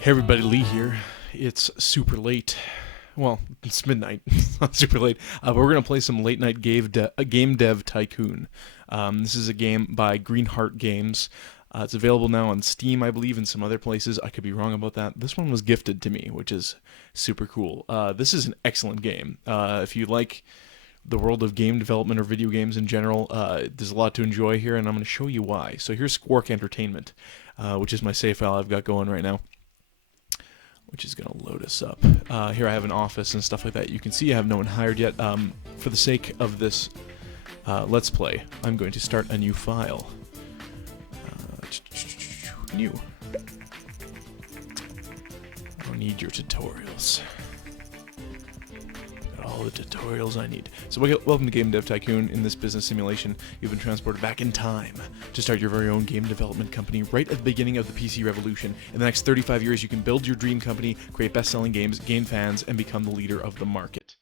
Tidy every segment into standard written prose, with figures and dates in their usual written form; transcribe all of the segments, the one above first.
Hey everybody, Lee here. It's super late. Well, it's midnight. It's not super late. But we're going to play some late night game dev Tycoon. This is a game by Greenheart Games. It's available now on Steam, I believe, and some other places. I could be wrong about that. This one was gifted to me, which is super cool. This is an excellent game. If you like the world of game development or video games in general, there's a lot to enjoy here, and I'm going to show you why. So here's Squark Entertainment, which is my save file I've got going right now, which is going to load us up. Here I have an office and stuff like that. You can see I have no one hired yet. For the sake of this Let's Play, I'm going to start a new file. New. I don't need your tutorials. Got all the tutorials I need. So welcome to Game Dev Tycoon. In this business simulation, you've been transported back in time to start your very own game development company right at the beginning of the PC revolution. In the next 35 years, you can build your dream company, create best-selling games, gain fans, and become the leader of the market.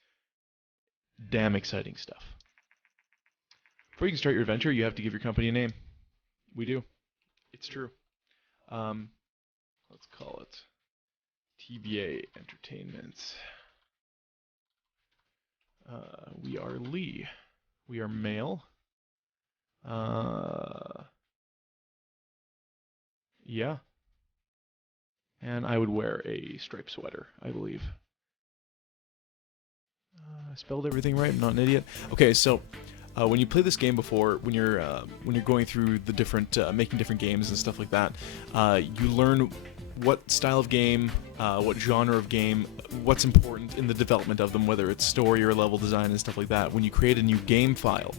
Damn exciting stuff. Before you can start your adventure, you have to give your company a name. We do. It's true. Let's call it TBA Entertainment. We are Lee. We are male. Yeah. And I would wear a striped sweater, I believe. I spelled everything right. I'm not an idiot. Okay, so when you play this game before, when you're going through the different making different games and stuff like that, you learn what style of game, what genre of game, what's important in the development of them, whether it's story or level design and stuff like that. When you create a new game file,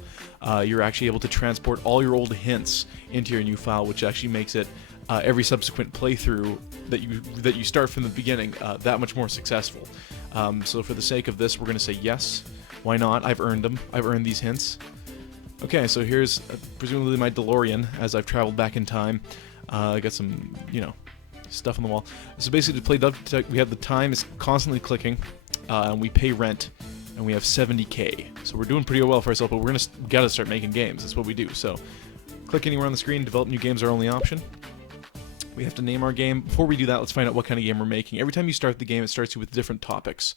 you're actually able to transport all your old hints into your new file, which actually makes it every subsequent playthrough that you start from the beginning that much more successful. So for the sake of this, we're going to say yes. Why not? I've earned them. I've earned these hints. Okay, so here's presumably my DeLorean as I've traveled back in time. I got some, stuff on the wall. So basically, to play we have the time is constantly clicking, and we pay rent, and we have 70K. So we're doing pretty well for ourselves, but we gotta start making games. That's what we do. So click anywhere on the screen. Develop new games, our only option. We have to name our game. Before we do that, let's find out what kind of game we're making. Every time you start the game, it starts you with different topics.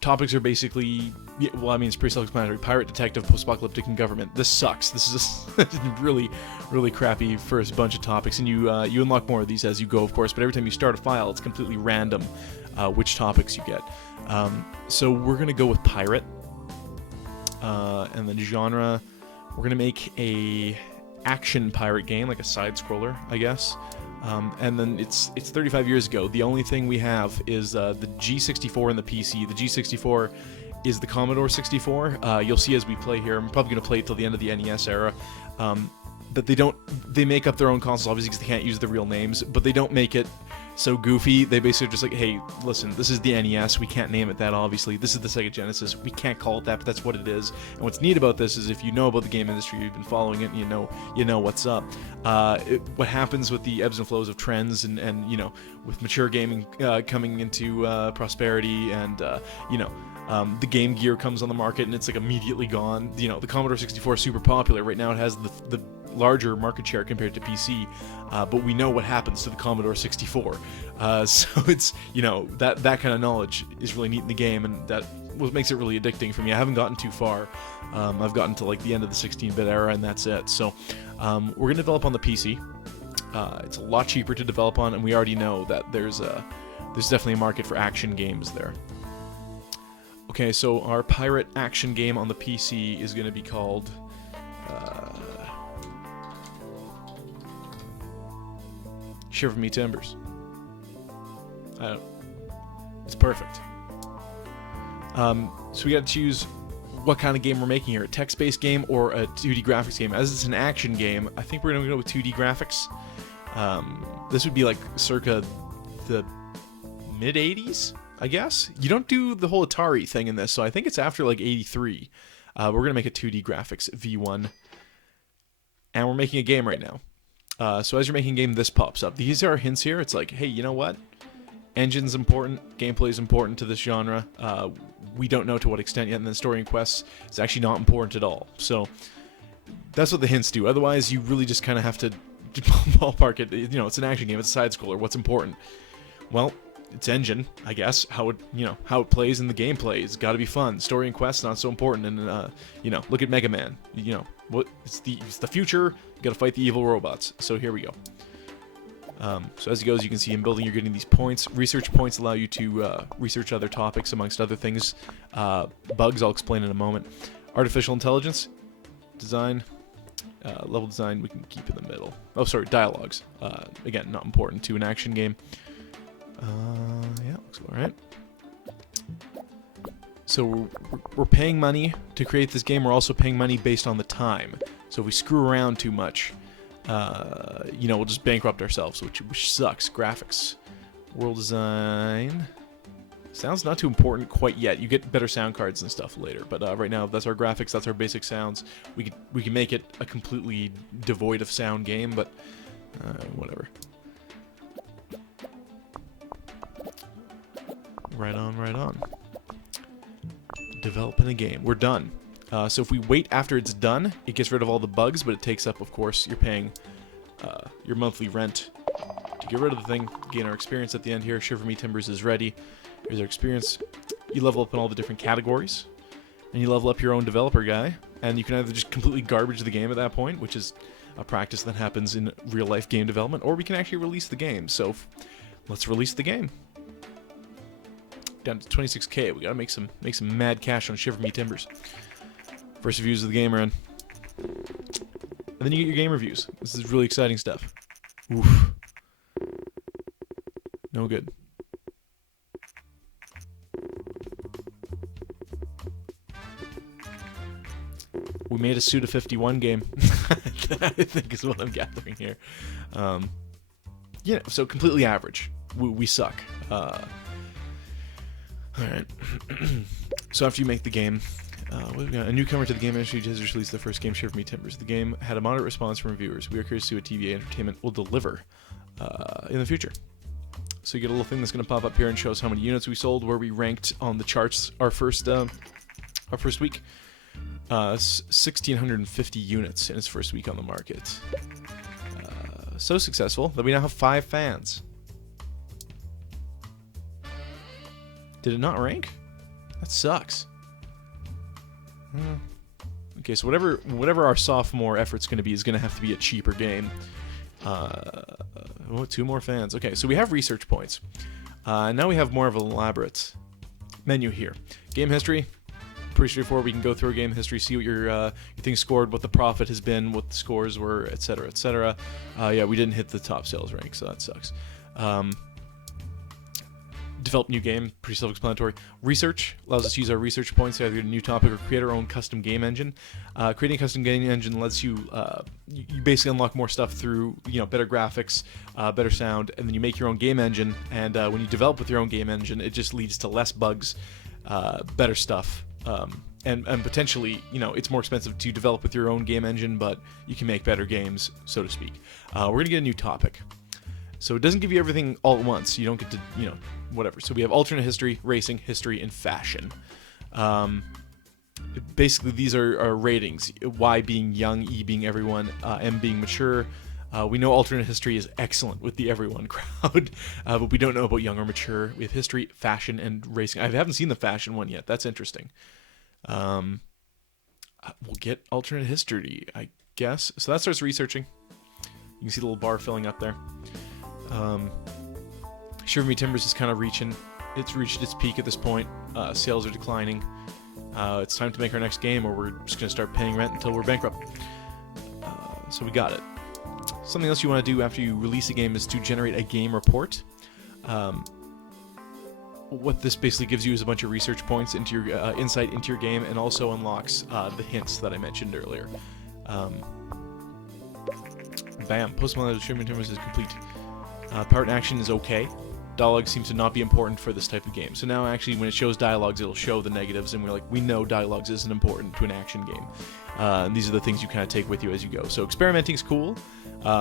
Topics are basically, well, I mean, it's pretty self-explanatory. Pirate, detective, post-apocalyptic, and government. This sucks. This is a really, really crappy first bunch of topics, and you unlock more of these as you go, of course, but every time you start a file, it's completely random which topics you get. So we're going to go with pirate, and then genre, we're going to make a action pirate game, like a side-scroller, I guess. And then it's 35 years ago. The only thing we have is the G64 and the PC. The G64 is the Commodore 64. You'll see as we play here. I'm probably going to play it till the end of the NES era. That they make up their own consoles, obviously, because they can't use the real names, but they don't make it so goofy. They basically just like, hey, listen, this is the NES. We can't name it that, obviously. This is the Sega Genesis. We can't call it that, but that's what it is. And what's neat about this is if you know about the game industry, you've been following it, and you know what's up. What happens with the ebbs and flows of trends and with mature gaming coming into prosperity and, the Game Gear comes on the market and it's like immediately gone. The Commodore 64 is super popular. Right now it has the larger market share compared to PC, but we know what happens to the Commodore 64. So it's, that kind of knowledge is really neat in the game, and that what makes it really addicting for me. I haven't gotten too far. I've gotten to like the end of the 16-bit era, and that's it. So we're going to develop on the PC. It's a lot cheaper to develop on, and we already know that there's definitely a market for action games there. Okay, so our pirate action game on the PC is going to be called Shiver Me Timbers. It's perfect. So we got to choose what kind of game we're making here, a text-based game or a 2D graphics game. As it's an action game, I think we're going to go with 2D graphics. This would be like circa the mid-80s, I guess. You don't do the whole Atari thing in this, so I think it's after like 83. We're going to make a 2D graphics V1. And we're making a game right now. So as you're making a game, this pops up. These are hints here. It's like, hey, you know what? Engine's important. Gameplay is important to this genre. We don't know to what extent yet. And then story and quests is actually not important at all. So that's what the hints do. Otherwise, you really just kind of have to ballpark it. You know, it's an action game. It's a side scroller. What's important? Well, its engine, I guess. How it, you know, how it plays in the gameplay. It's got to be fun. Story and quests not so important. And you know, look at Mega Man. You know, what? It's the future. You got to fight the evil robots. So here we go. So as it goes, you can see in building, you're getting these points. Research points allow you to research other topics, amongst other things. Bugs, I'll explain in a moment. Artificial intelligence, design, level design, we can keep in the middle. Oh, sorry, dialogues. Again, not important to an action game. Yeah, looks all right. So we're paying money to create this game. We're also paying money based on the time. So if we screw around too much, you know, we'll just bankrupt ourselves, which sucks. Graphics, world design, sounds not too important quite yet. You get better sound cards and stuff later, but right now that's our graphics, that's our basic sounds. We can make it a completely devoid of sound game, but whatever. Right on, right on. Developing a game. We're done. So if we wait after it's done, it gets rid of all the bugs, but it takes up, of course, you're paying your monthly rent to get rid of the thing. Gain our experience at the end here. Shiver Me Timbers is ready. Here's our experience. You level up in all the different categories, and you level up your own developer guy, and you can either just completely garbage the game at that point, which is a practice that happens in real-life game development, or we can actually release the game. So let's release the game. Down to 26K. We gotta make some mad cash on Shiver Me Timbers. First reviews of the game are in. And then you get your game reviews. This is really exciting stuff. Oof. No good. We made a Suda 51 game. I think is what I'm gathering here. Yeah, so completely average. We suck. Alright. So after you make the game, we've got a newcomer to the game industry has just released the first game, Shiver Me Timbers. The game had a moderate response from reviewers. We are curious to see what TBA Entertainment will deliver in the future. So you get a little thing that's going to pop up here and show us how many units we sold, where we ranked on the charts our first week. 1,650 units in its first week on the market. So successful that we now have 5 fans. Did it not rank? That sucks. Okay, so whatever our sophomore effort's going to be is going to have to be a cheaper game. Oh, 2 more fans. Okay, so we have research points. Now we have more of an elaborate menu here. Game history. Pretty straightforward. We can go through our game history, see what your thing scored, what the profit has been, what the scores were, etc., etc. Yeah, we didn't hit the top sales rank, so that sucks. Develop new game, pretty self-explanatory. Research allows us to use our research points to either get a new topic or create our own custom game engine. Creating a custom game engine lets you you basically unlock more stuff through, you know, better graphics, better sound, and then you make your own game engine. And when you develop with your own game engine, it just leads to less bugs, better stuff, and potentially, you know, it's more expensive to develop with your own game engine, but you can make better games, so to speak. We're gonna get a new topic. So it doesn't give you everything all at once. You don't get to, you know, whatever. So we have alternate history, racing, history, and fashion. Basically, these are ratings. Y being young, E being everyone, M being mature. We know alternate history is excellent with the everyone crowd, but we don't know about young or mature. We have history, fashion, and racing. I haven't seen the fashion one yet. That's interesting. We'll get alternate history, I guess. So that starts researching. You can see the little bar filling up there. Shiver Me Timbers is kind of it's reached its peak at this point. Sales are declining. It's time to make our next game, or we're just going to start paying rent until we're bankrupt. So we got it. Something else you want to do after you release a game is to generate a game report. What this basically gives you is a bunch of research points into your insight into your game, and also unlocks the hints that I mentioned earlier. Bam! Post-Millennial Shiver Me Timbers is complete. Part action is okay. Dialogue seems to not be important for this type of game. So now actually when it shows dialogues, it'll show the negatives, and we're like, we know dialogues isn't important to an action game. And these are the things you kind of take with you as you go. So experimenting is cool,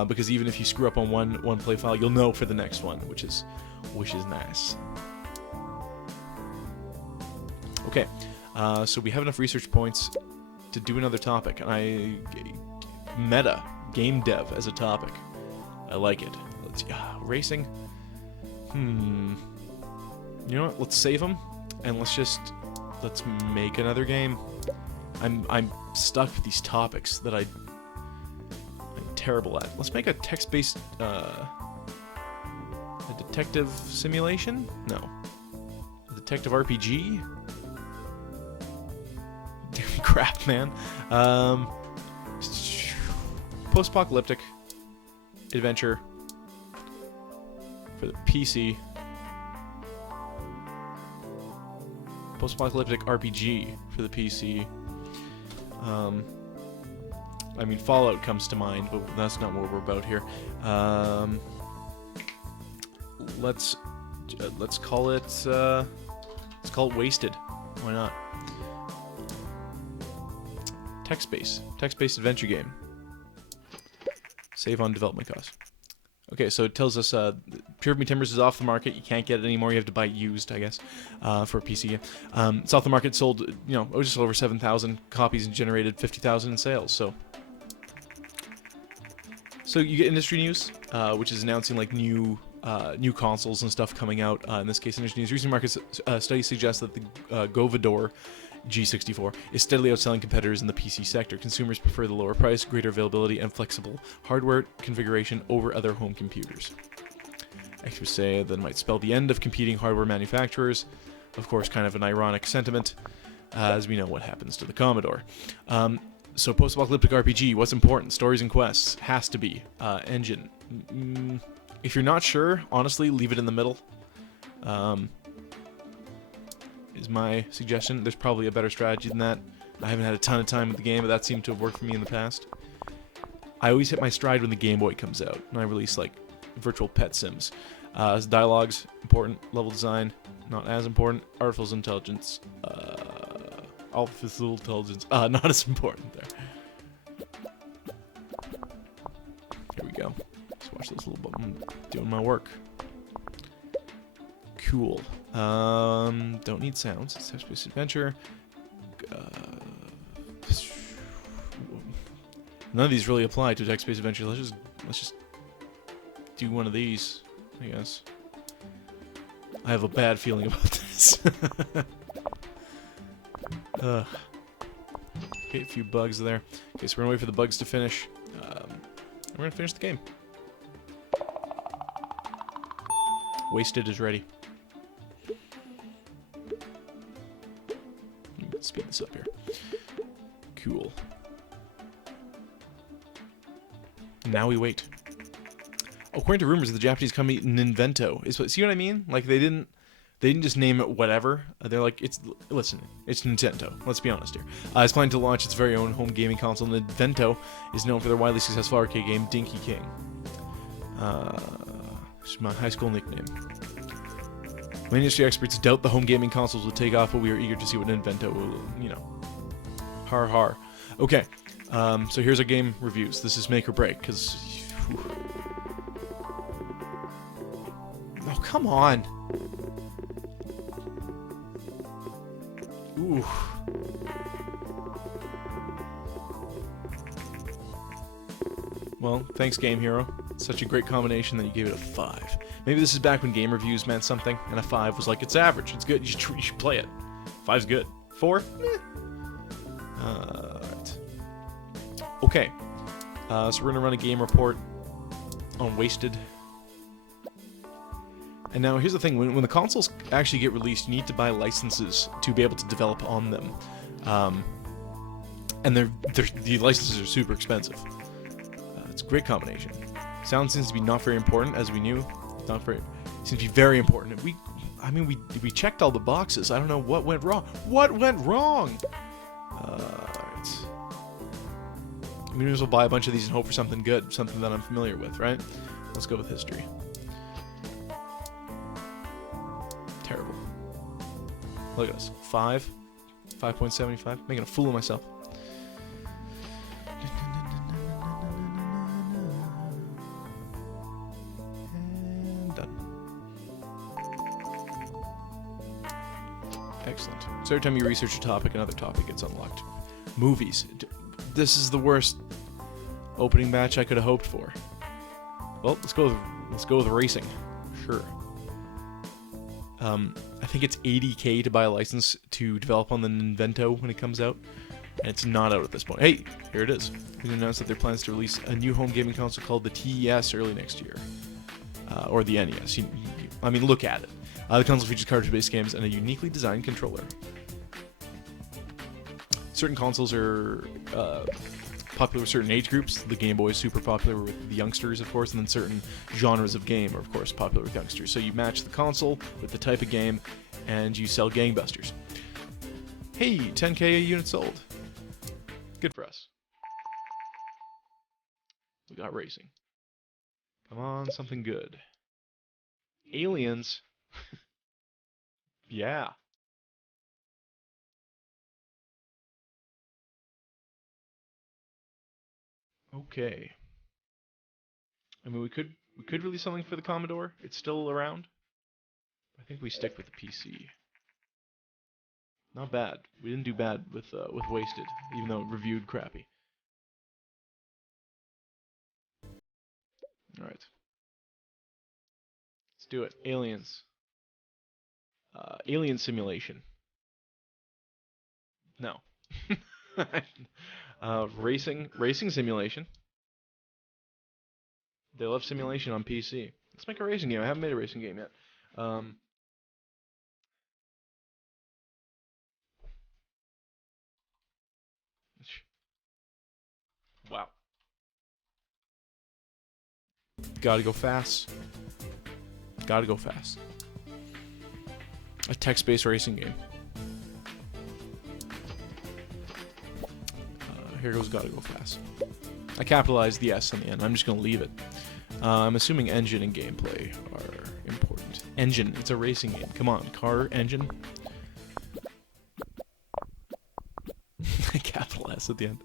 because even if you screw up on one play file, you'll know for the next one, which is nice. Okay, so we have enough research points to do another topic, and meta game dev as a topic. I like it. Let's racing. You know what? Let's save them, and let's make another game. I'm stuck with these topics that I'm terrible at. Let's make a text-based a detective simulation? No. A detective RPG? Crap, man. Post-apocalyptic adventure for the PC. Post-apocalyptic RPG for the PC. I mean, Fallout comes to mind, but that's not what we're about here. Let's call it Wasted. Why not? Text-based adventure game. Save on development costs. Okay, so it tells us Pure Me Timbers is off the market. You can't get it anymore. You have to buy it used, I guess, for a PC game. It's off the market. Sold, just over 7,000 copies and generated 50,000 in sales. So you get industry news, which is announcing like new consoles and stuff coming out. In this case, industry news. Recent market studies suggest that the Govador G64 is steadily outselling competitors in the PC sector. Consumers prefer the lower price, greater availability, and flexible hardware configuration over other home computers. Experts say that might spell the end of competing hardware manufacturers. Of course, kind of an ironic sentiment, as we know what happens to the Commodore. So post-apocalyptic RPG, what's important? Stories and quests. Has to be. Engine. If you're not sure, honestly, leave it in the middle. Is my suggestion. There's probably a better strategy than that. I haven't had a ton of time with the game, but that seemed to have worked for me in the past. I always hit my stride when the Game Boy comes out, and I release, like, virtual pet sims. Dialogue's important. Level design, not as important. Artificial intelligence, not as important there. Here we go. Let's watch this little button doing my work. Cool. Don't need sounds. It's text-based adventure. None of these really apply to text-based adventure. Let's just do one of these, I guess. I have a bad feeling about this. Okay, a few bugs there. Okay, so we're gonna wait for the bugs to finish. We're gonna finish the game. Wasted is ready. Speed this up here. Cool. Now we wait. According to rumors, the Japanese company Ninvento is. See what I mean? Like they didn't just name it whatever. They're like, it's Nintendo. Let's be honest here. It's planning to launch its very own home gaming console. Ninvento is known for their widely successful arcade game Dinky King. It's my high school nickname. Many industry experts doubt the home gaming consoles will take off, but we are eager to see what Ninvento will, har har. Okay, so here's our game reviews. This is make or break, because... Oh, come on! Ooh. Well, thanks Game Hero. Such a great combination that you gave it a 5. Maybe this is back when game reviews meant something, and a 5 was like, it's average, it's good, you should play it. 5's good. 4? Alright. Okay. So we're going to run a game report on Wasted. And now here's the thing, when the consoles actually get released, you need to buy licenses to be able to develop on them. And the licenses are super expensive. It's a great combination. Sound seems to be not very important, as we knew. Not very. Seems to be very important. We checked all the boxes. I don't know what went wrong. What went wrong? We may as well buy a bunch of these and hope for something good, something that I'm familiar with, right? Let's go with history. Terrible. Look at us. 5. 5.75. Making a fool of myself. Excellent. So every time you research a topic, another topic gets unlocked. Movies. This is the worst opening match I could have hoped for. Well, let's go with racing. Sure. I think it's $80K to buy a license to develop on the Ninvento when it comes out, and it's not out at this point. Hey, here it is. They announced that their plans to release a new home gaming console called the TES early next year, or the NES. I mean, look at it. The console features cartridge-based games and a uniquely designed controller. Certain consoles are popular with certain age groups. The Game Boy is super popular with the youngsters, of course, and then certain genres of game are, of course, popular with youngsters. So you match the console with the type of game, and you sell gangbusters. Hey, 10K a unit sold. Good for us. We got racing. Come on, something good. Aliens. Yeah. Okay. I mean, we could release something for the Commodore. It's still around. I think we stick with the PC. Not bad. We didn't do bad with Wasted, even though it reviewed crappy. All right. Let's do it. Aliens. Alien Simulation. No. Racing simulation. They love simulation on PC. Let's make a racing game. I haven't made a racing game yet. Wow. Gotta go fast. Gotta go fast. A text-based racing game. Here goes gotta go fast. I capitalized the S in the end. I'm just gonna leave it. I'm assuming engine and gameplay are important. Engine. It's a racing game. Come on, car engine. Capital S at the end.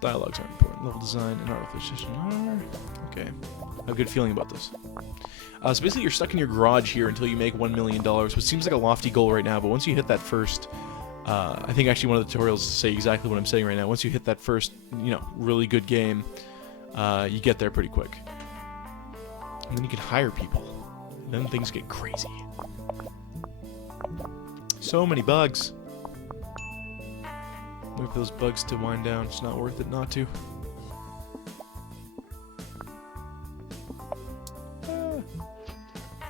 Dialogues aren't important. Level design and artificial armor. Okay. I have a good feeling about this. So basically you're stuck in your garage here until you make $1 million, which seems like a lofty goal right now, but once you hit that first... I think actually one of the tutorials say exactly what I'm saying right now. Once you hit that first, really good game, you get there pretty quick. And then you can hire people. And then things get crazy. So many bugs. Wait for those bugs to wind down. It's not worth it not to.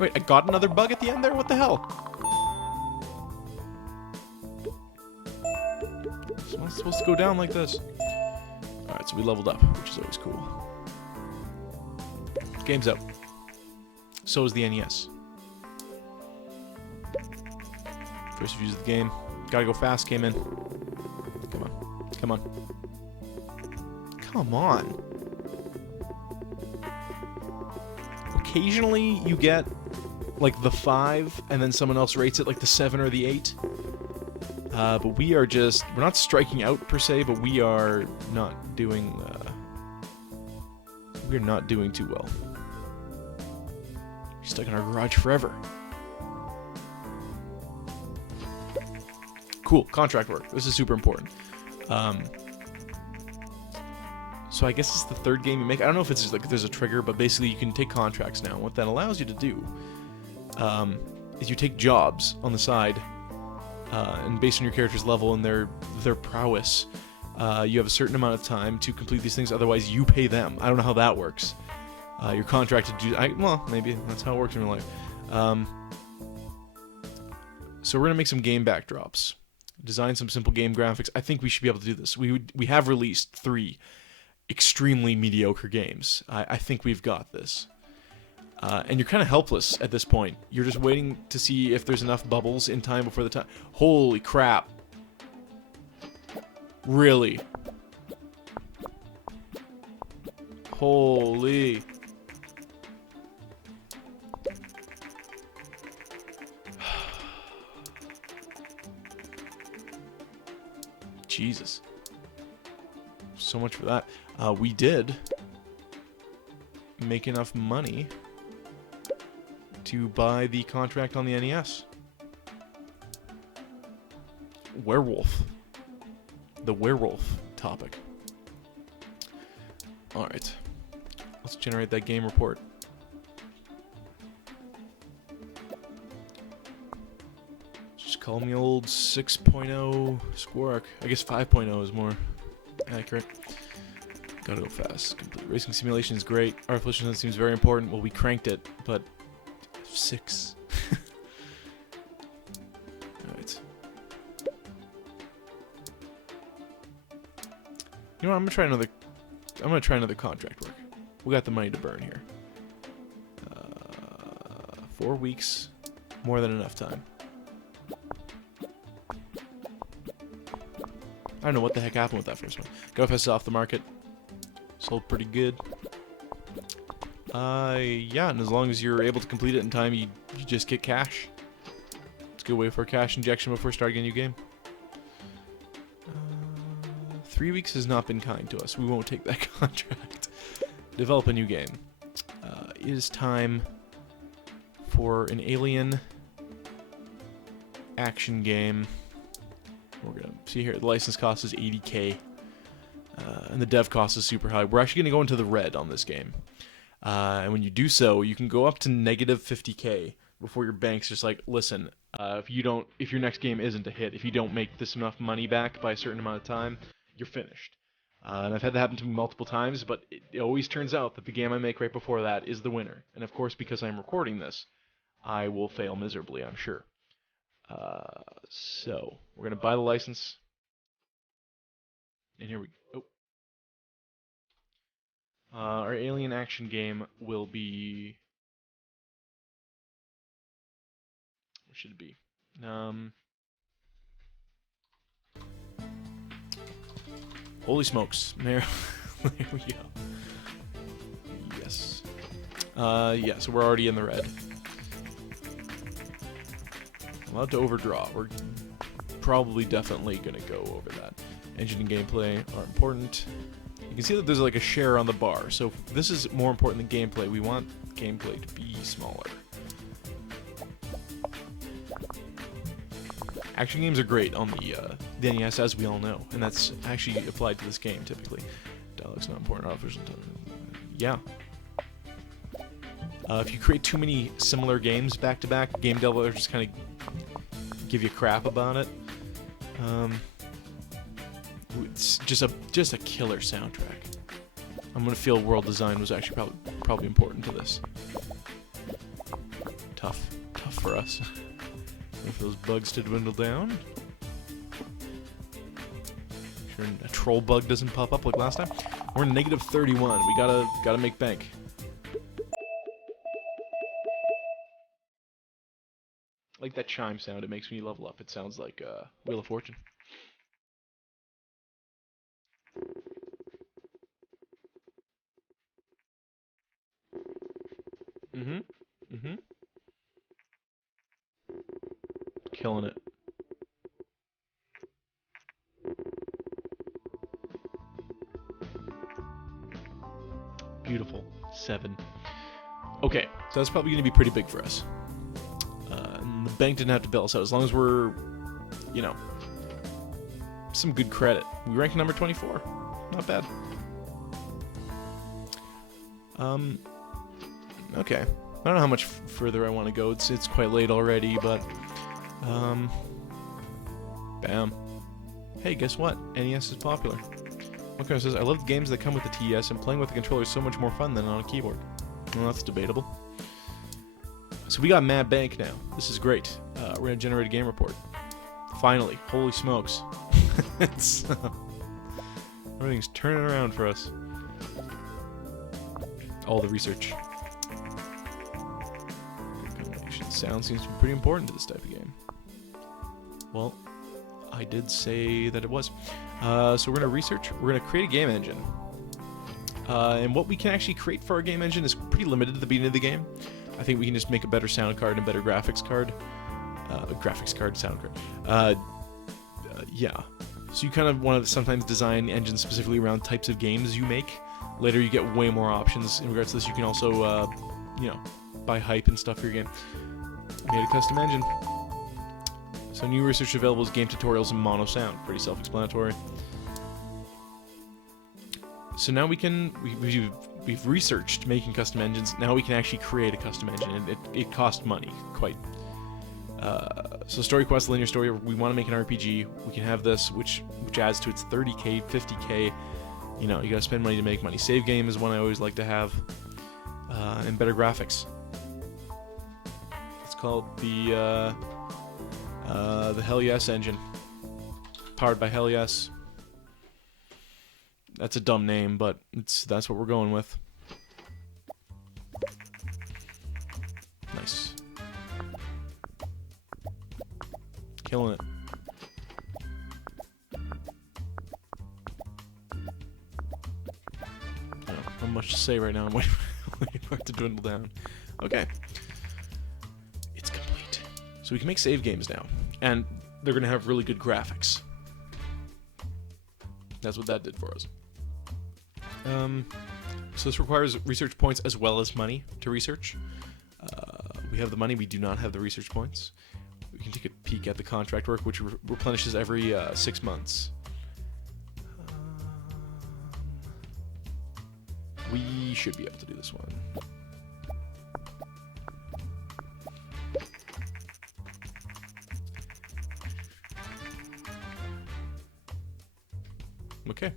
Wait, I got another bug at the end there? What the hell? It's not supposed to go down like this. Alright, so we leveled up, which is always cool. Game's out. So is the NES. First reviews of the game. Gotta go fast came in. Come on. Come on. Come on. Occasionally you get like the 5 and then someone else rates it like the 7 or the 8. But we're not striking out per se, but we are not doing too well. We're stuck in our garage forever. Cool, contract work. This is super important. So I guess it's the third game you make. I don't know if it's just like there's a trigger, but basically you can take contracts now. What that allows you to do is you take jobs on the side, and based on your character's level and their prowess, you have a certain amount of time to complete these things. Otherwise, you pay them. I don't know how that works. You're contracted to do. Well, maybe that's how it works in real life. So we're gonna make some game backdrops, design some simple game graphics. I think we should be able to do this. We have released 3 extremely mediocre games. I think we've got this. And you're kind of helpless at this point. You're just waiting to see if there's enough bubbles in time before the time. Holy crap. Really? Holy. Jesus. So much for that. We did make enough money to buy the contract on the NES. Werewolf. The werewolf topic. Alright. Let's generate that game report. Just call me old 6.0 Squark. I guess 5.0 is more accurate. Gotta go fast. Complete racing simulation is great. Artificial intelligence seems very important. Well, we cranked it, but 6. Alright. You know what? I'm gonna try another contract work. We got the money to burn here. 4 weeks, more than enough time. I don't know what the heck happened with that first one. GoFest is off the market. Sold pretty good. Yeah, and as long as you're able to complete it in time, you just get cash. It's a good way for a cash injection before starting a new game. 3 weeks has not been kind to us. We won't take that contract. Develop a new game. It is time for an alien action game. We're gonna see here. The license cost is $80K, and the dev cost is super high. We're actually gonna go into the red on this game, and when you do so, you can go up to negative $50K before your bank's just like, listen, if your next game isn't a hit, if you don't make this enough money back by a certain amount of time, you're finished. And I've had that happen to me multiple times, but it always turns out that the game I make right before that is the winner. And of course, because I'm recording this, I will fail miserably, I'm sure. So, we're going to buy the license. And here we go. Oh. Our alien action game will be... What should it be? Holy smokes. There we go. Yes. Yeah, so we're already in the red. Allowed to overdraw. We're probably definitely going to go over that. Engine and gameplay are important. You can see that there's like a share on the bar. So this is more important than gameplay. We want gameplay to be smaller. Action games are great on the NES, as we all know, and that's actually applied to this game typically. Dialogue's not important. Artificial intelligence. Yeah. If you create too many similar games back to back, game developers just kind of give you crap about it. It's just a killer soundtrack. I'm gonna feel world design was actually probably important to this. Tough for us. If those bugs to dwindle down. Sure a troll bug doesn't pop up like last time. We're in negative 31. We gotta make bank. I like that chime sound. It makes me level up. It sounds like Wheel of Fortune. Killing it. Beautiful. 7. Okay, so that's probably going to be pretty big for us. And the bank didn't have to bail us out as long as we're, you know, some good credit. We ranked number 24. Not bad. Okay. I don't know how much further I want to go. It's quite late already, but bam. Hey, guess what? NES is popular. One says, I love games that come with the TES, and playing with the controller is so much more fun than on a keyboard. Well, that's debatable. So we got Mad Bank now. This is great. We're going to generate a game report. Finally. Holy smokes. Everything's turning around for us. All the research. Sound seems to be pretty important to this type of game. Well, I did say that it was. So we're going to research. We're going to create a game engine. And what we can actually create for our game engine is pretty limited at the beginning of the game. I think we can just make a better sound card and a better graphics card. Sound card. Yeah. So you kind of want to sometimes design engines specifically around types of games you make. Later you get way more options in regards to this. You can also, you know, buy hype and stuff for your game. Made a custom engine. So new research available is game tutorials and mono sound. Pretty self-explanatory. So now we've researched making custom engines. Now we can actually create a custom engine, and it costs money, quite. So story quest, linear story. We want to make an RPG. We can have this, which adds to its 30k, 50k. You know, you gotta spend money to make money. Save game is one I always like to have, and better graphics. It's called the Hell Yes engine, powered by Hell Yes. That's a dumb name, but that's what we're going with. Nice. Killing it. Not much to say right now. I'm waiting for it to dwindle down. Okay. It's complete. So we can make save games now. And they're going to have really good graphics. That's what that did for us. So this requires research points as well as money to research. We have the money. We do not have the research points. We can take a peek at the contract work, which replenishes every 6 months. We should be able to do this one. Okay.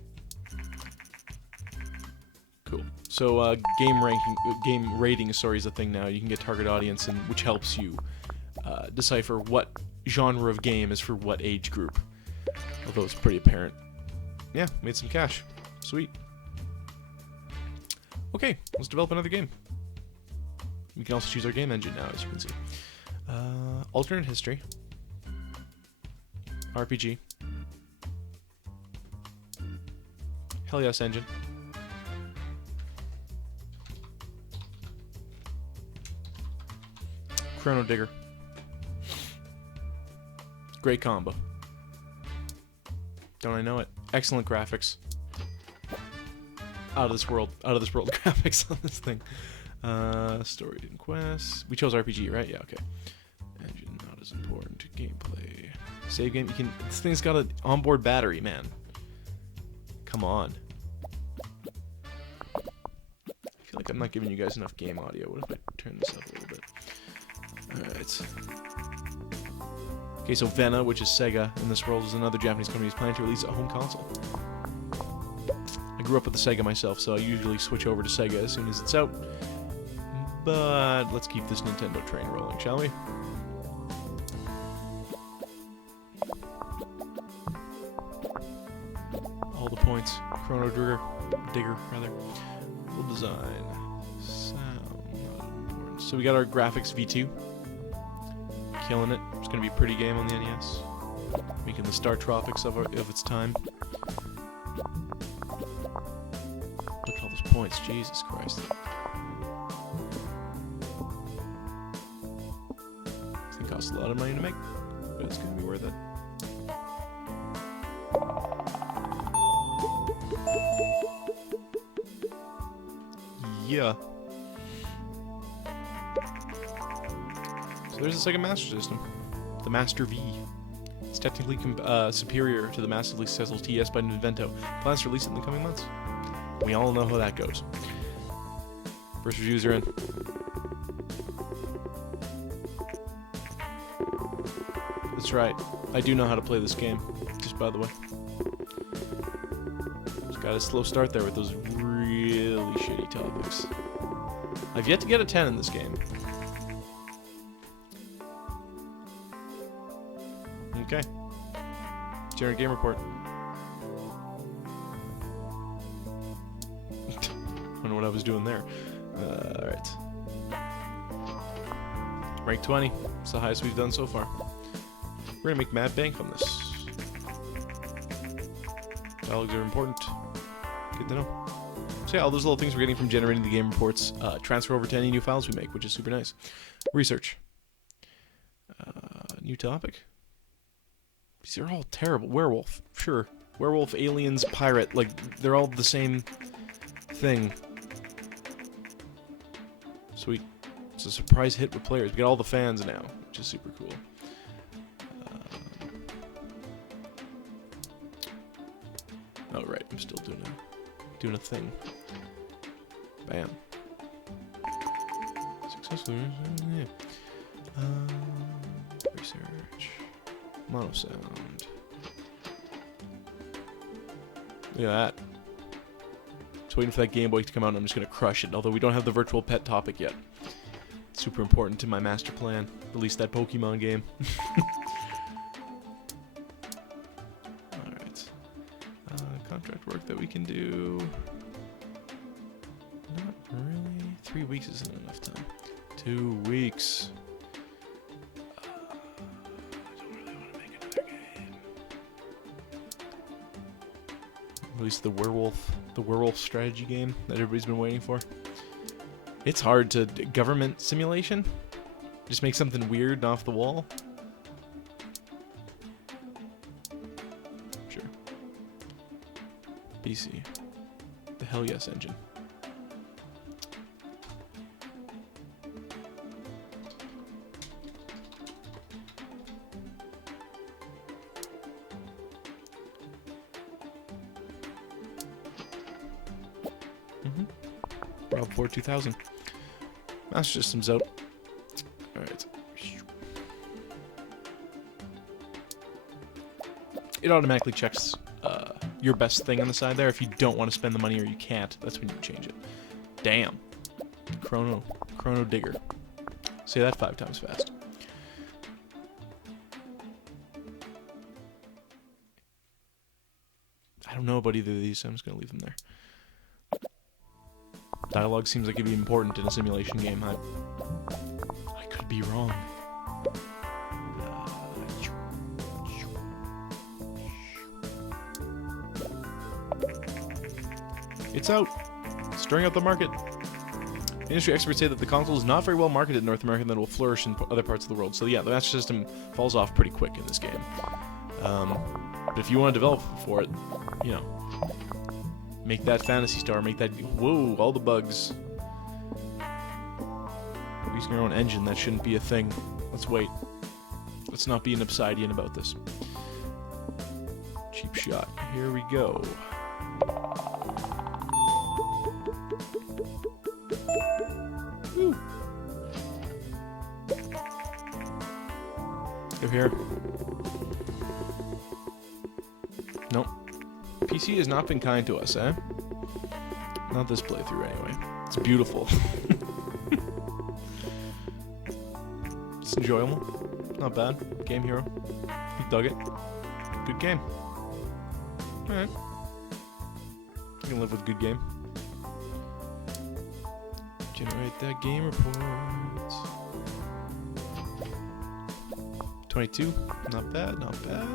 Cool. So game rating, sorry, is a thing now. You can get target audience, and which helps you decipher what genre of game is for what age group. Although it's pretty apparent. Yeah, made some cash. Sweet. Okay, let's develop another game. We can also choose our game engine now, as you can see. Alternate history. RPG. Hell Yes engine. Chrono Digger. Great combo. Don't I know it? Excellent graphics. Out of this world graphics on this thing. Story and quest. We chose RPG, right? Yeah, okay. Engine not as important. Gameplay. Save game. This thing's got an onboard battery, man. Come on. I feel like I'm not giving you guys enough game audio. What if I turn this up a little bit? Alright. Okay, so Vena, which is Sega in this world, is another Japanese company who's planning to release a home console. I grew up with the Sega myself, so I usually switch over to Sega as soon as it's out. But let's keep this Nintendo train rolling, shall we? All the points. Chrono Digger, rather. Full design. Sound, not important. So we got our graphics V2. Killing it. It's gonna be a pretty game on the NES. Making the Star Tropics of its time. Look at all those points, Jesus Christ. This thing costs a lot of money to make, but it's gonna be worth it. Yeah. So there's the Sega Master System. The Master V. It's technically superior to the massively successful TS by Ninvento. Plans to release it in the coming months. We all know how that goes. First reviews are in. That's right. I do know how to play this game, just by the way. Just got a slow start there with those really shitty topics. I've yet to get a 10 in this game. Okay. Generate game report. I don't know what I was doing there. Alright. Rank 20. It's the highest we've done so far. We're gonna make mad bank on this. Dialogues are important. Good to know. So yeah, all those little things we're getting from generating the game reports transfer over to any new files we make, which is super nice. Research. New topic. These are all terrible. Werewolf, sure. Werewolf, aliens, pirate, like, they're all the same thing. Sweet. It's a surprise hit with players. We got all the fans now, which is super cool. Oh, right, I'm still doing it. doing a thing. Bam. Successfully. Yeah. Research. Mono sound. Look at that. Just waiting for that Game Boy to come out and I'm just going to crush it. Although we don't have the virtual pet topic yet. It's super important to my master plan. Release that Pokemon game. Alright. Contract work that we can do. Not really. 3 weeks isn't enough time. 2 weeks. I don't really want to make another game. Release the werewolf strategy game that everybody's been waiting for. It's hard to government simulation. Just make something weird and off the wall. Sure. BC. The hell yes engine. Rob 4 2000. Master System's out. Alright. It automatically checks your best thing on the side there. If you don't want to spend the money or you can't, that's when you change it. Damn. Chrono Digger. Say that 5 times fast. I don't know about either of these, so I'm just going to leave them there. Dialogue seems like it'd be important in a simulation game. I could be wrong. It's out. Stirring up the market. Industry experts say that the console is not very well marketed in North America and that it will flourish in other parts of the world. So yeah, the Master System falls off pretty quick in this game. But if you want to develop for it, you know, make that Fantasy Star, make that... Whoa, all the bugs. Using your own engine, that shouldn't be a thing. Let's wait. Let's not be an Obsidian about this. Cheap shot. Here we go. Woo. Go here. Nope. PC has not been kind to us, eh? Not this playthrough, anyway. It's beautiful. It's enjoyable. Not bad. Game Hero. You dug it. Good game. Alright. You can live with a good game. Generate that game report. 22. Not bad, not bad.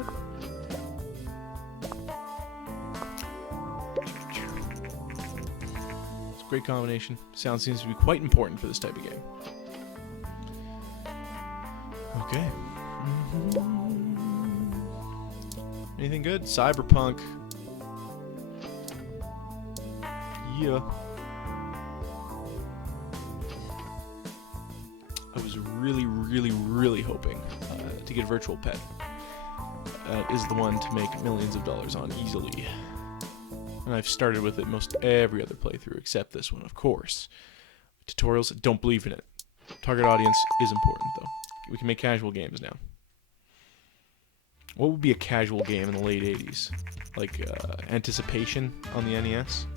Great combination. Sound seems to be quite important for this type of game. Okay. Anything good? Cyberpunk. Yeah. I was really hoping to get a virtual pet. Is the one to make millions of dollars on easily. And I've started with it most every other playthrough, except this one, of course. Tutorials, don't believe in it. Target audience is important, though. We can make casual games now. What would be a casual game in the late 80s? Like, Anticipation on the NES?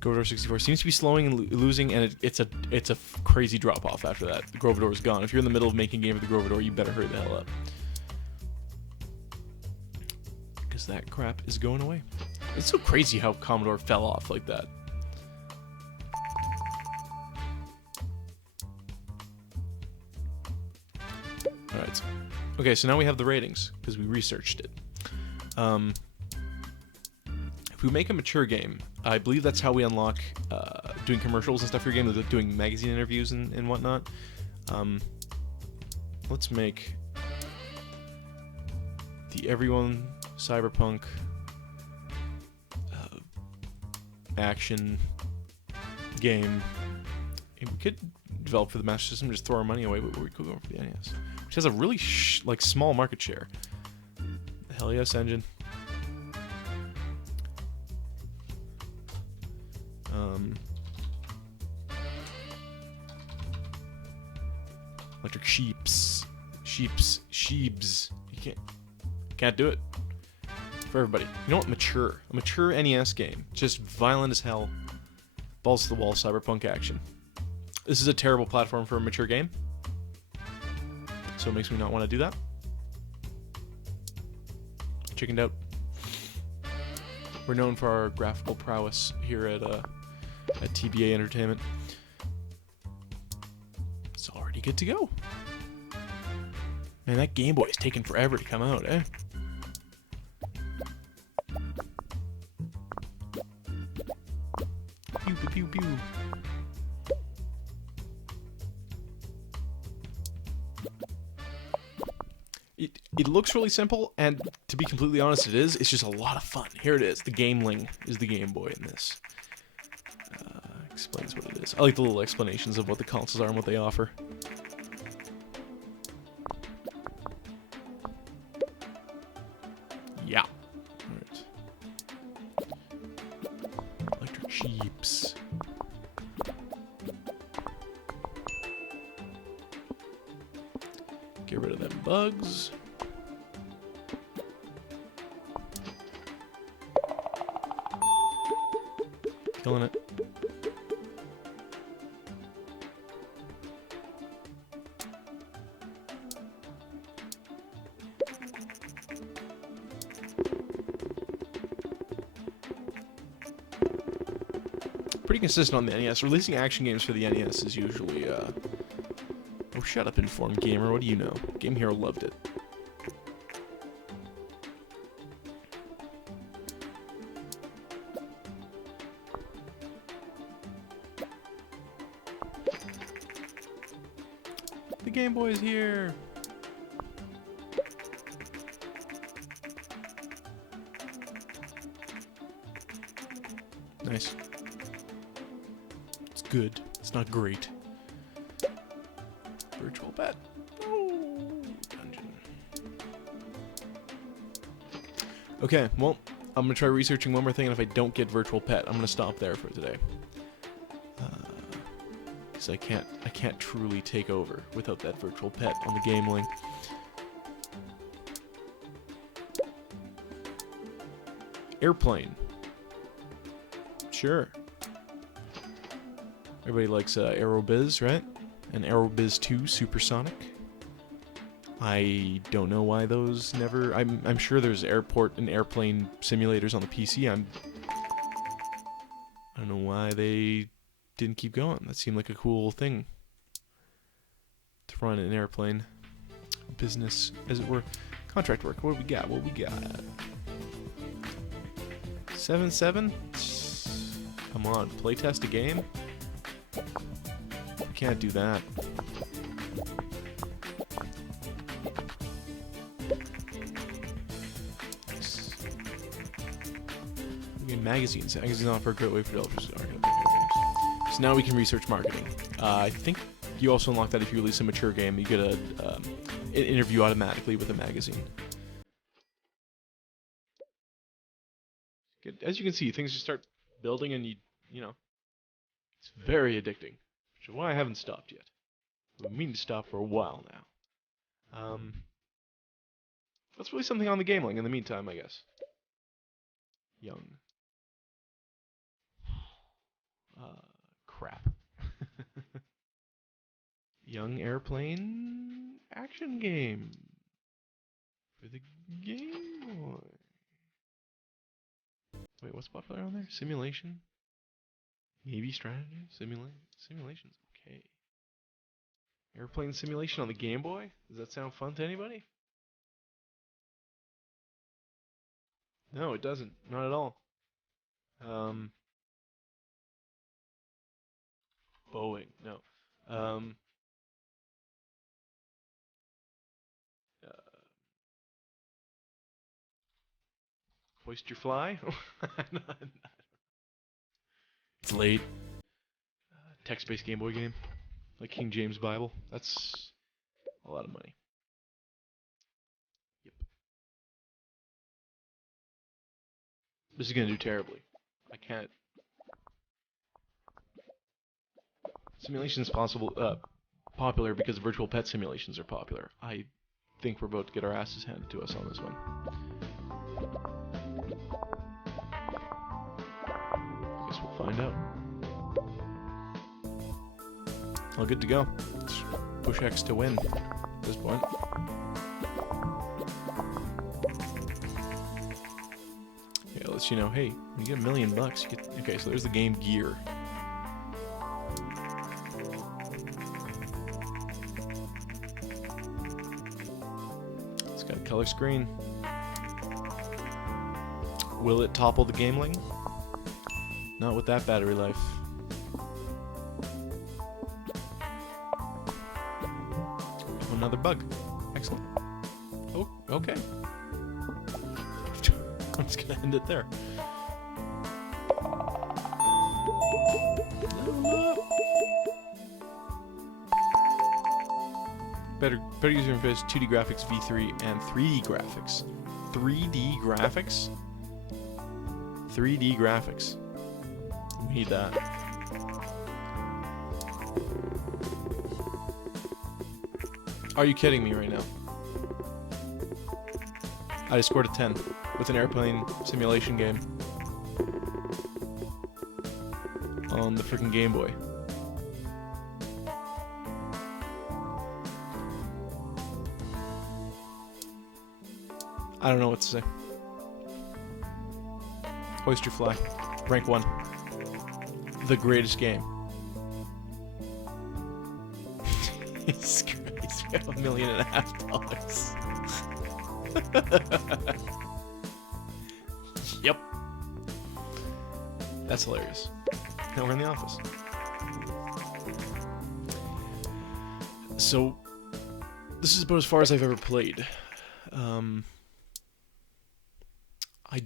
Grovedor 64 seems to be slowing and losing, and it's a crazy drop-off after that. The Grovedor is gone. If you're in the middle of making a game for the Grovedor, you better hurry the hell up. That crap is going away. It's so crazy how Commodore fell off like that. Alright. Okay, so now we have the ratings, because we researched it. If we make a mature game, I believe that's how we unlock doing commercials and stuff for your game, doing magazine interviews and whatnot. Let's make the everyone... Cyberpunk action game. And we could develop for the Master System, just throw our money away, but we could go for the NES, which has a really like small market share. The hell yes engine. Electric Sheeps. You can't do it for everybody. You know what? Mature. A mature NES game. Just violent as hell. Balls to the wall cyberpunk action. This is a terrible platform for a mature game. So it makes me not want to do that. Chickened out. We're known for our graphical prowess here at TBA Entertainment. It's already good to go. Man, that Game Boy is taking forever to come out, eh? Pew, pew, pew, pew. It looks really simple, and to be completely honest, it is. It's just a lot of fun. Here it is. The Gameling is the Game Boy in this. Explains what it is. I like the little explanations of what the consoles are and what they offer. Yeah. Alright. Electric Sheeps. Get rid of them bugs. Killing it. Pretty consistent on the NES. Releasing action games for the NES is usually, Oh, shut up, informed gamer. What do you know? Game Hero loved it. The Game Boy is here! Nice. It's good. It's not great. Virtual pet. Oh, dungeon. Okay, well, I'm gonna try researching one more thing, and if I don't get virtual pet, I'm gonna stop there for today. Because I can't truly take over without that virtual pet on the Gameling. Airplane. Sure. Everybody likes Aerobiz, right? And Aerobiz 2 Supersonic. I don't know why those never... I'm sure there's airport and airplane simulators on the PC. I don't know why they didn't keep going. That seemed like a cool thing to run an airplane business, as it were. Contract work. What do we got? 7-7? Come on, playtest a game? Can't do that. Magazines. Magazines offer a great way for developers to market their games. So now we can research marketing. I think you also unlock that if you release a mature game, you get an interview automatically with a magazine. As you can see, things just start building, and you know, it's very addicting. Which is why I haven't stopped yet. I've been meaning to stop for a while now. Let's release something on the Gameling in the meantime, I guess. Young. Crap. Young airplane action game for the Game Boy. Wait, what's popular on there? Simulation? Maybe strategy? Simulation's okay. Airplane simulation on the Game Boy? Does that sound fun to anybody? No, it doesn't. Not at all. Boeing. No. Uh, Hoist Your Fly? It's late. Text-based Game Boy game. Like King James Bible. That's a lot of money. Yep. This is gonna do terribly. I can't. Simulation's popular because virtual pet simulations are popular. I think we're about to get our asses handed to us on this one. Guess we'll find out. All good to go. Let's push X to win at this point. Yeah, let's hey, when you get $1 million, you get. Okay, so there's the game gear. It's got a color screen. Will it topple the Gameling? Not with that battery life. Another bug. Excellent. Oh, okay. I'm just gonna end it there. Better user interface, 2D graphics, V3, and 3D graphics. 3D graphics? 3D graphics. We need that. Are you kidding me right now? I just scored a 10 with an airplane simulation game on the freaking Game Boy. I don't know what to say. Oyster Fly, rank 1. The greatest game. Jesus Christ, we have $1.5 million. Yep. That's hilarious. Now we're in the office. So, this is about as far as I've ever played.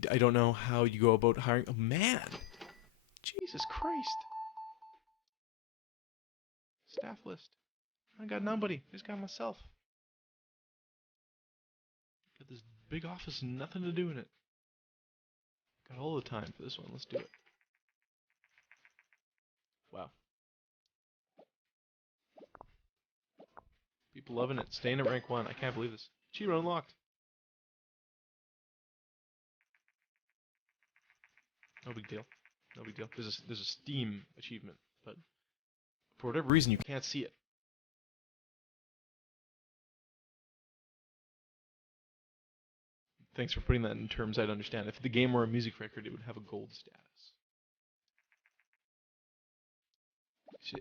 I don't know how you go about hiring. Oh, man! Jesus Christ. Staff list. I got nobody. I just got myself. Got this big office and nothing to do in it. Got all the time for this one. Let's do it. Wow. People loving it. Staying at rank 1. I can't believe this. Cheater unlocked. No big deal. No big deal. There's a Steam achievement, but for whatever reason you can't see it. Thanks for putting that in terms I'd understand. If the game were a music record, it would have a gold status.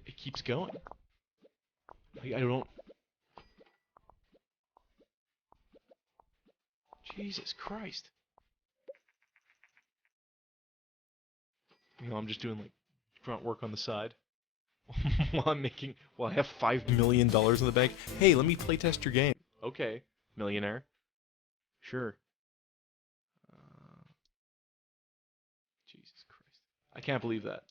It keeps going. I don't... Jesus Christ. I'm just doing like grunt work on the side while I have $5 million in the bank. Hey, let me playtest your game. Okay, millionaire. Sure. Jesus Christ. I can't believe that.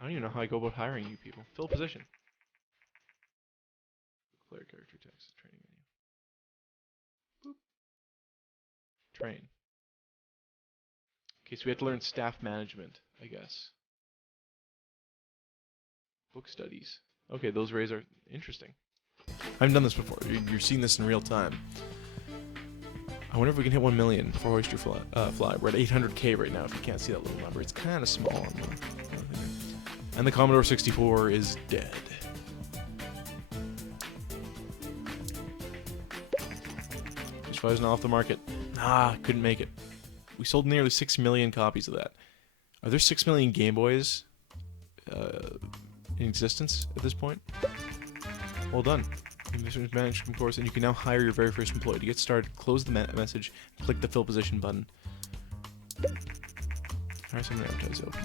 I don't even know how I go about hiring you people. Fill a position. Declare character text. Training menu. Boop. Train. Okay, so we have to learn staff management, I guess. Book studies. Okay, those rays are interesting. I haven't done this before. You're seeing this in real time. I wonder if we can hit 1 million for Oyster Fly. We're at 800K right now, if you can't see that little number. It's kind of small on the... And the Commodore 64 is dead. Oyster Fly is now off the market. Ah, couldn't make it. We sold nearly 6 million copies of that. Are there 6 million Game Boys in existence at this point? Well done. Management course, and you can now hire your very first employee. To get started, close the message, click the fill position button. Hire someone to advertise open.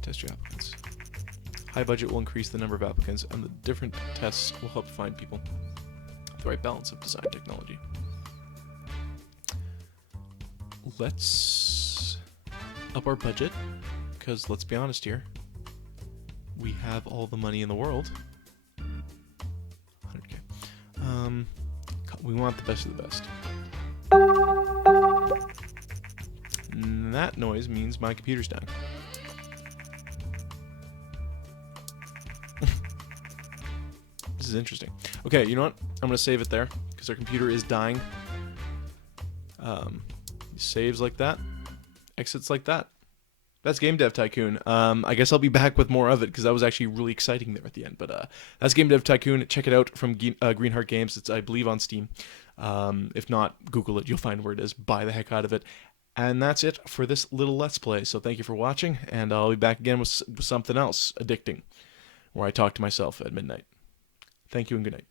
Test your applicants. High budget will increase the number of applicants, and the different tests will help find people with the right balance of design technology. Let's up our budget, because let's be honest here, we have all the money in the world. 100K. We want the best of the best. And that noise means my computer's down. interesting. Okay, you know what? I'm gonna save it there because our computer is dying. Saves like that, exits like that. That's Game Dev Tycoon. I guess I'll be back with more of it because that was actually really exciting there at the end. But that's Game Dev Tycoon. Check it out from Greenheart Games. It's, I believe, on Steam. If not, Google it. You'll find where it is. Buy the heck out of it. And that's it for this little Let's Play. So thank you for watching, and I'll be back again with something else addicting, where I talk to myself at midnight. Thank you and good night.